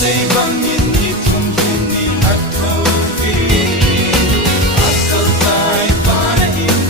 sa ibangin itungkinin at tawagin, at kaltay panaimpiyan.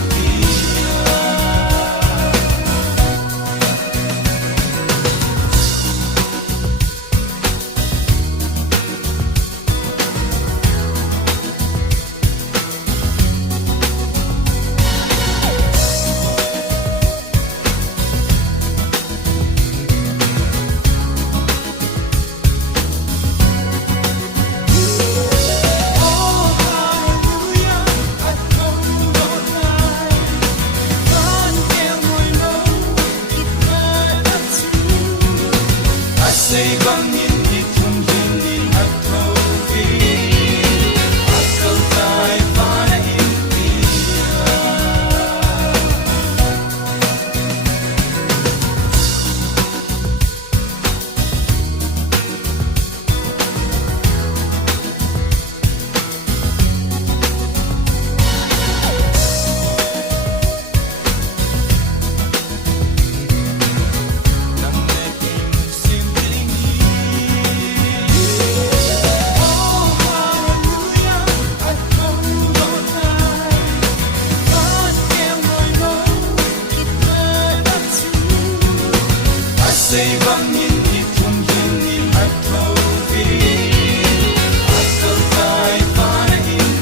Sa ibangin itungkinin at tawagin, at kaltay panaimpiyan. Sa ibangin itungkinin at tawagin, at kaltay panaimpiyan.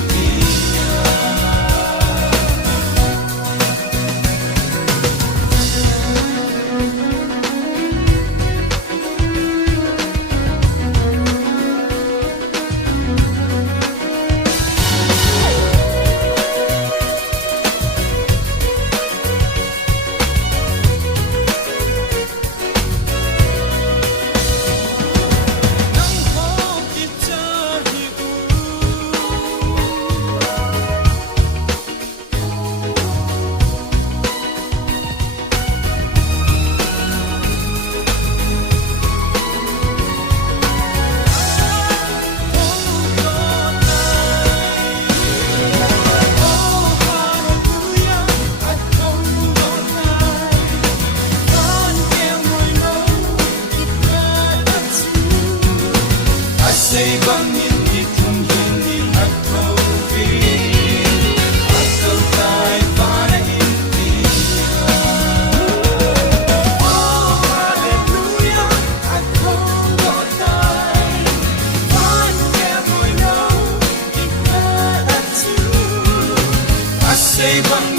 Sa ibangin itungkinin at tawagin, at kaltay panaimpiyan. Oh, hallelujah, at kung doonay panaimoy mo, ikatulad. Sa ibangin